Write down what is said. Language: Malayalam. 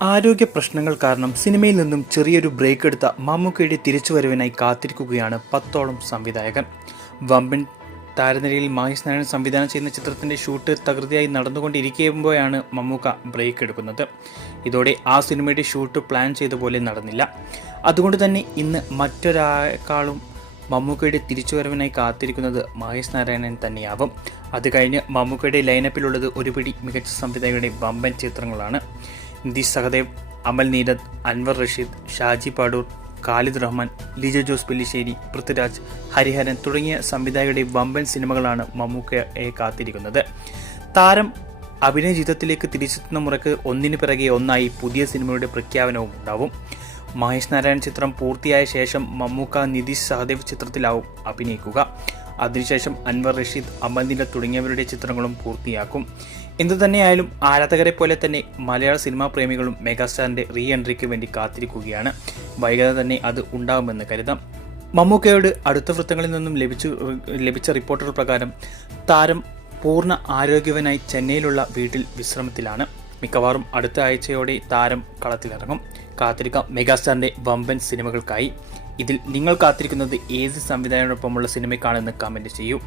ആരോഗ്യ പ്രശ്നങ്ങൾ കാരണം സിനിമയിൽ നിന്നും ചെറിയൊരു ബ്രേക്ക് എടുത്ത മമ്മൂക്കയുടെ തിരിച്ചുവരവിനായി കാത്തിരിക്കുകയാണ് 10ഓളം സംവിധായകർ. വമ്പൻ താരനിരയിൽ മഹേഷ് നാരായണൻ സംവിധാനം ചെയ്യുന്ന ചിത്രത്തിന്റെ ഷൂട്ട് തകൃതിയായി നടന്നുകൊണ്ടിരിക്കുമ്പോഴാണ് മമ്മൂക്ക ബ്രേക്ക് എടുക്കുന്നത്. ഇതോടെ ആ സിനിമയുടെ ഷൂട്ട് പ്ലാൻ ചെയ്ത പോലെ നടന്നില്ല. അതുകൊണ്ട് തന്നെ ഇന്ന് മറ്റൊരാളെക്കാളും മമ്മൂക്കയുടെ തിരിച്ചുവരവിനായി കാത്തിരിക്കുന്നത് മഹേഷ് നാരായണൻ തന്നെയാവും. അത് കഴിഞ്ഞ് മമ്മൂക്കയുടെ ലൈനപ്പിലുള്ളത് ഒരുപിടി മികച്ച സംവിധായകരുടെ വമ്പൻ ചിത്രങ്ങളാണ്. നിതീഷ് സഹദേവ്, അമൽ നീരദ്, അൻവർ റഷീദ്, ഷാജി പാടൂർ, ഖാലിദ് റഹ്മാൻ, ലിജോ ജോസ് പെല്ലിശ്ശേരി, പൃഥ്വിരാജ്, ഹരിഹരൻ തുടങ്ങിയ സംവിധായകരുടെ വമ്പൻ സിനിമകളാണ് മമ്മൂക്കയെ കാത്തിരിക്കുന്നത്. താരം അഭിനയ ജീവിതത്തിലേക്ക് തിരിച്ചെത്തുന്ന മുറക്ക് ഒന്നിനു പിറകെ ഒന്നായി പുതിയ സിനിമയുടെ പ്രഖ്യാപനവും ഉണ്ടാവും. മഹേഷ് നാരായൺ ചിത്രം പൂർത്തിയായ ശേഷം മമ്മൂക്ക നിതീഷ് സഹദേവ് ചിത്രത്തിലാവും അഭിനയിക്കുക. അതിനുശേഷം അൻവർ റഷീദ്, അമൽ നീരദ് തുടങ്ങിയവരുടെ ചിത്രങ്ങളും പൂർത്തിയാക്കും. എന്തുതന്നെയായാലും ആരാധകരെ പോലെ തന്നെ മലയാള സിനിമാ പ്രേമികളും മെഗാസ്റ്റാറിന്റെ റീ എൻട്രിക്ക് വേണ്ടി കാത്തിരിക്കുകയാണ്. വൈകാതെ തന്നെ അത് ഉണ്ടാകുമെന്ന് കരുതാം. മമ്മൂക്കയോട് അടുത്ത വൃത്തങ്ങളിൽ നിന്നും ലഭിച്ച റിപ്പോർട്ടുകൾ പ്രകാരം താരം പൂർണ്ണ ആരോഗ്യവാനായി ചെന്നൈയിലുള്ള വീട്ടിൽ വിശ്രമത്തിലാണ്. മിക്കവാറും അടുത്ത ആഴ്ചയോടെ താരം കളത്തിലിറങ്ങും. കാത്തിരിക്കാം മെഗാസ്റ്റാറിന്റെ വമ്പൻ സിനിമകൾക്കായി. ഇതിൽ നിങ്ങൾ കാത്തിരിക്കുന്നത് ഏത് സംവിധായകനോടൊപ്പമുള്ള സിനിമയ്ക്കാണെന്ന് കമന്റ് ചെയ്യൂ.